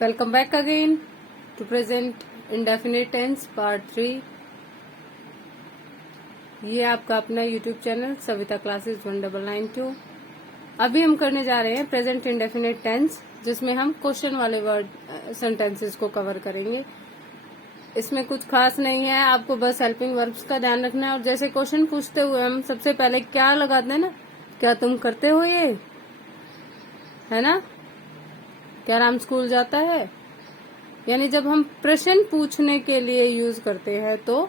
Welcome back again to present indefinite tense part 3। ये आपका अपना YouTube चैनल सविता क्लासेस 1992। अभी हम करने जा रहे हैं प्रेजेंट इंडेफिनिट टेंस, जिसमें हम क्वेश्चन वाले वर्ड सेंटेंसेस को कवर करेंगे। इसमें कुछ खास नहीं है, आपको बस हेल्पिंग वर्ब्स का ध्यान रखना है। और जैसे क्वेश्चन पूछते हुए हम सबसे पहले क्या लगाते हैं ना, क्या तुम करते हो, ये है ना, क्या राम स्कूल जाता है। यानी जब हम प्रश्न पूछने के लिए यूज करते हैं तो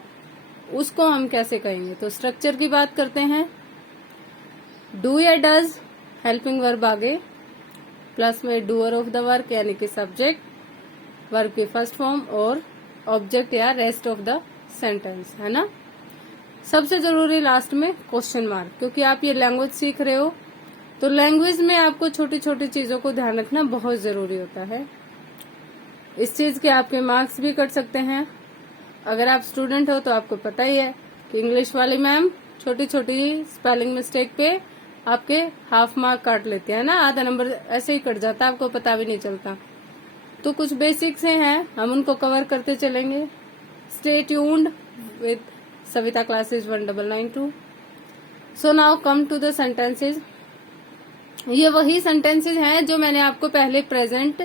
उसको हम कैसे कहेंगे। तो स्ट्रक्चर की बात करते हैं। डू या डज हेल्पिंग वर्ब आगे, प्लस में डूअर ऑफ द वर्क यानी कि सब्जेक्ट, वर्ब की फर्स्ट फॉर्म और ऑब्जेक्ट या रेस्ट ऑफ द सेंटेंस, है ना। सबसे जरूरी लास्ट में क्वेश्चन मार्क, क्योंकि आप ये लैंग्वेज सीख रहे हो तो लैंग्वेज में आपको छोटी छोटी चीजों को ध्यान रखना बहुत जरूरी होता है। इस चीज के आपके मार्क्स भी कट सकते हैं। अगर आप स्टूडेंट हो तो आपको पता ही है कि इंग्लिश वाली मैम छोटी छोटी स्पेलिंग मिस्टेक पे आपके हाफ मार्क काट लेते हैं ना, आधा नंबर ऐसे ही कट जाता है, आपको पता भी नहीं चलता। तो कुछ बेसिक्स हैं, हम उनको कवर करते चलेंगे। Stay tuned with Savita Classes 1992। So now come to the sentences. ये वही सेंटेंसेस हैं जो मैंने आपको पहले प्रेजेंट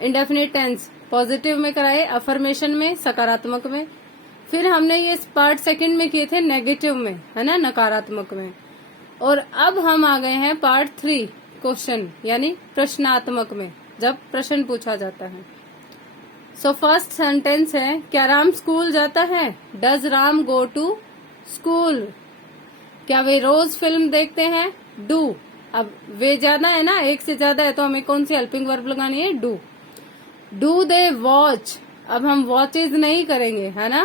इंडेफिनिट टेंस पॉजिटिव में कराए, अफर्मेशन में, सकारात्मक में। फिर हमने ये पार्ट सेकंड में किए थे नेगेटिव में, है ना, नकारात्मक में। और अब हम आ गए हैं पार्ट 3 क्वेश्चन यानी प्रश्नात्मक में, जब प्रश्न पूछा जाता है। सो फर्स्ट सेंटेंस है, क्या राम स्कूल जाता है। Does Ram go to school. क्या वे रोज फिल्म देखते हैं। डू। अब वे ज्यादा है ना, एक से ज्यादा है, तो हमें कौन सी हेल्पिंग वर्ब लगानी है, डू। Do they watch. अब हम वॉचेज नहीं करेंगे, है ना।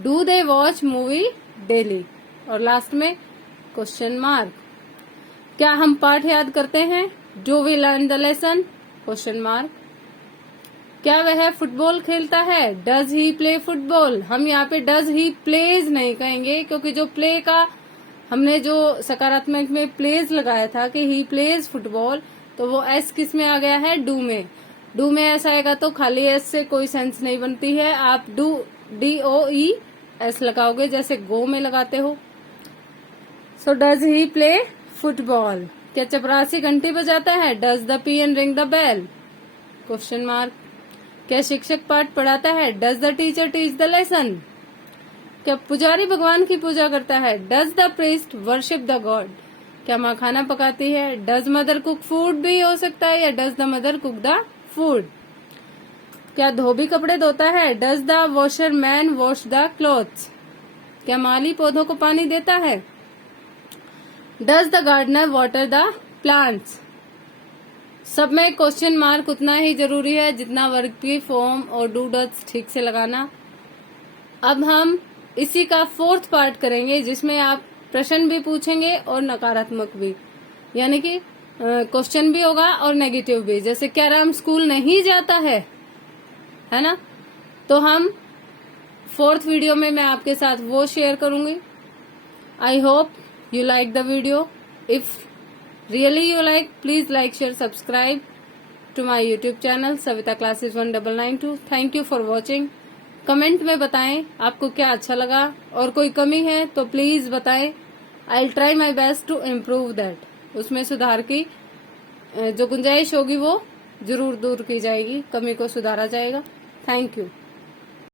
Do they watch movie daily. और लास्ट में क्वेश्चन मार्क। क्या हम पाठ याद करते हैं। Do we learn the lesson, question mark. क्या वह फुटबॉल खेलता है। Does he play football. हम यहाँ पे डज ही प्लेज नहीं कहेंगे, क्योंकि जो प्ले का हमने जो सकारात्मक में प्लेज लगाया था कि ही प्लेज फुटबॉल, तो वो एस किस में आ गया है, डू में। डू में ऐसा आएगा तो खाली एस से कोई सेंस नहीं बनती है। आप डू DOE एस लगाओगे जैसे गो में लगाते हो। So does he play football. क्या चपरासी घंटी बजाता है। Does the peon ring the bell, question mark. क्या शिक्षक पाठ पढ़ाता है। Does the teacher teach the lesson. क्या पुजारी भगवान की पूजा करता है। Does the priest worship the god. क्या माँ खाना पकाती है। डज मदर कुक फूड भी हो सकता है, या does the mother cook the food. क्या धोबी कपड़े धोता है। Does the washer man wash the clothes. क्या माली पौधों को पानी देता है। Does the gardener water the plants. सब में क्वेश्चन मार्क उतना ही जरूरी है जितना वर्ग की फॉर्म और डू डज ठीक से लगाना। अब हम इसी का 4th पार्ट करेंगे, जिसमें आप प्रश्न भी पूछेंगे और नकारात्मक भी, यानी कि क्वेश्चन भी होगा और नेगेटिव भी। जैसे क्या राम स्कूल नहीं जाता है ना। तो हम 4th वीडियो में मैं आपके साथ वो शेयर करूंगी। I hope you like the video. If really you like, please like, share, subscribe to my YouTube channel Savita Classes 1992। Thank you for watching. Comment में बताएं आपको क्या अच्छा लगा, और कोई कमी है तो प्लीज बताएं। I will try my best to improve that. उसमें सुधार की जो गुंजाइश होगी वो जरूर दूर की जाएगी, कमी को सुधारा जाएगा। Thank you.